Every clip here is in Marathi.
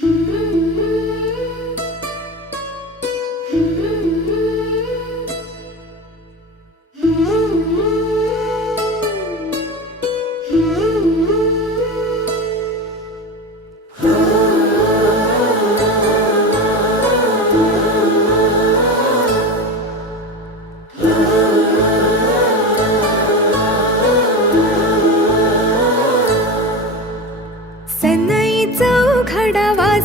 Mm-hmm. mm-hmm. mm-hmm.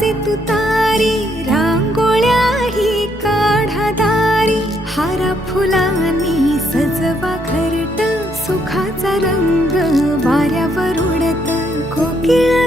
नाचे तुतारी रांगोळ्याही काढा दारी. हारा फुलांनी सजवा घरट सुखाचा रंग वाऱ्यावर उडत कोकिळा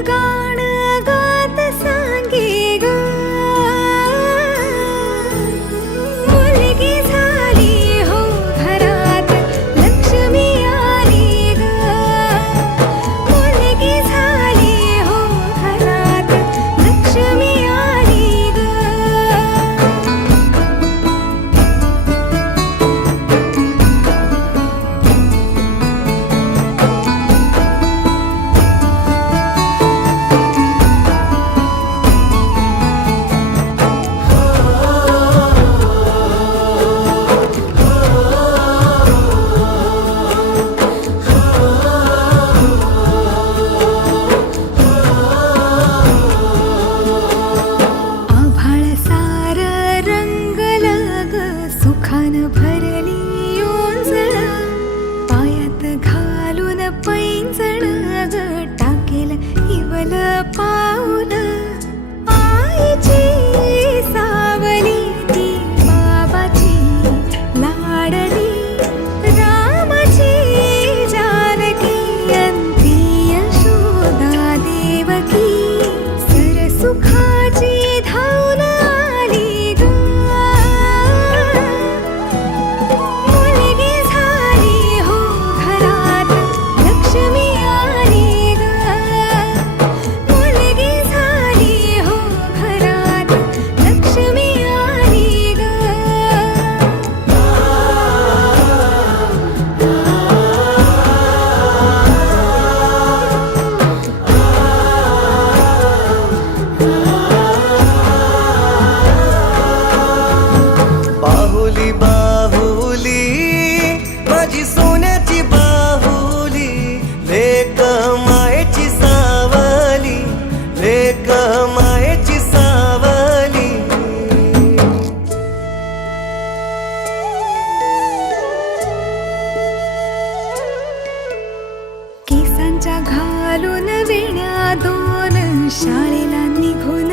ती सोन्याची बाहुली लेक मायेची सावली लेक मायेची सावली. केसांच्या घालून वेण्या दोन शाळेला निघून